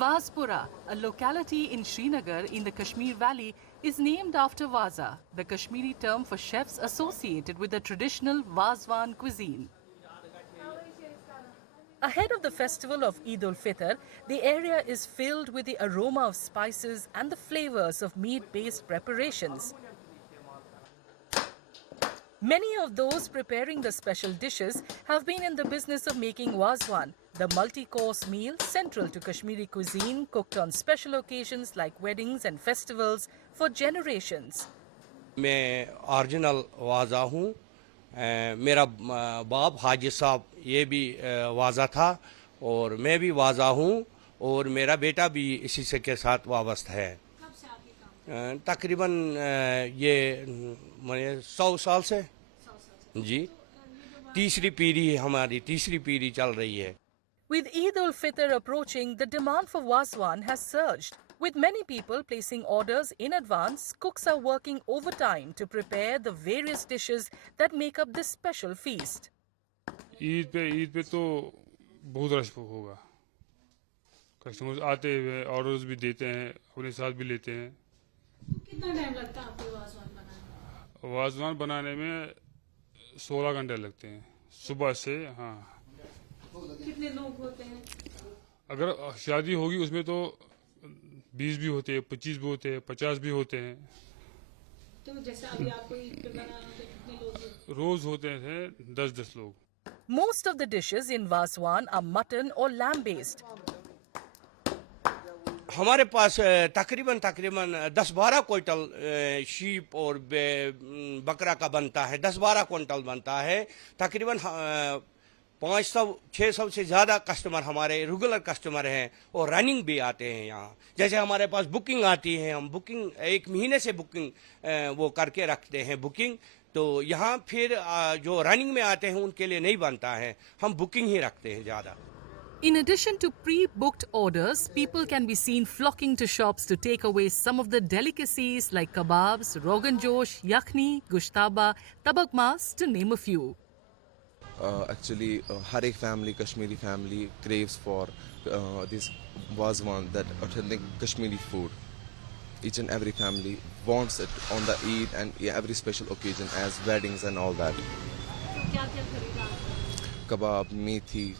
Wazpura, a locality in Srinagar in the Kashmir Valley, is named after waza, the Kashmiri term for chefs associated with the traditional Wazwan cuisine. Ahead of the festival of Eid ul-Fitr, the area is filled with the aroma of spices and the flavors of meat-based preparations. Many of those preparing the special dishes have been in the business of making Wazwan, the multi-course meal central to Kashmiri cuisine cooked on special occasions like weddings and festivals for generations. मैं original वाजा हूँ। मेरा बाप हाजी साहब ये भी वाजा था और मैं भी वाजा हूँ और मेरा बेटा भी इसी से के साथ वाबस्ता है। तकरीबन ये मैंने 100 साल से जी तीसरी पीढ़ी चल रही है। With Eid ul-Fitr approaching, the demand for Wazwan has surged. With many people placing orders in advance, cooks are working overtime to prepare the various dishes that make up this special feast. Eid पे तो बहुत rush होगा। Customers आते हैं, orders भी देते हैं, अपने साथ भी लेते हैं। कितना टाइम लगता है आपको वाज़वान बनाने में? वाज़वान बनाने में 16 घंटे लगते हैं सुबह से। हाँ। कितने लोग होते हैं? अगर शादी होगी उसमें तो 20 भी होते हैं, 25 भी होते हैं, 50 भी होते हैं। तो जैसे अभी आपको ईद पे बनाना होता है, कितने लोग? रोज होते हैं 10-10 लोग। Most of the dishes in Wazwan are mutton or lamb based. हमारे पास तकरीबन 10-12 क्विंटल शीप और बकरा का बनता है। 10-12 क्विंटल बनता है। तकरीबन 500-600 से ज़्यादा कस्टमर हमारे रेगुलर कस्टमर हैं और रनिंग भी आते हैं यहाँ। जैसे हमारे पास बुकिंग आती है, हम बुकिंग 1 महीने से बुकिंग वो करके रखते हैं बुकिंग। तो यहाँ फिर जो रनिंग में आते हैं उनके लिए नहीं बनता है, हम बुकिंग ही रखते हैं ज़्यादा। In addition to pre-booked orders, people can be seen flocking to shops to take away some of the delicacies like kebabs, rogan josh, yakhni, gushtaba, tabak mas, to name a few. Actually, har ek family, Kashmiri family, craves for this Wazwan, that authentic Kashmiri food. Each and every family wants it on the Eid and every special occasion as weddings and all that. क्या-क्या खरीदा आपने? Kebab, methi,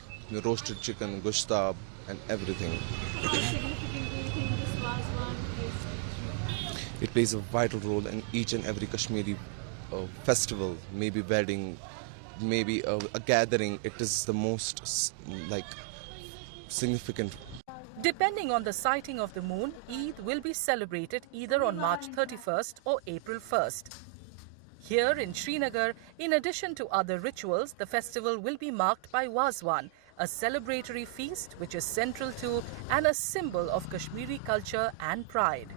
roasted chicken, gushtab and everything. How significant do you think this Wazwan is? It plays a vital role in each and every Kashmiri festival, maybe wedding, maybe a gathering. It is the most significant. Depending on the sighting of the moon, Eid will be celebrated either on March 31st or April 1st. Here in Srinagar, in addition to other rituals, the festival will be marked by Wazwan, a celebratory feast which is central to and a symbol of Kashmiri culture and pride.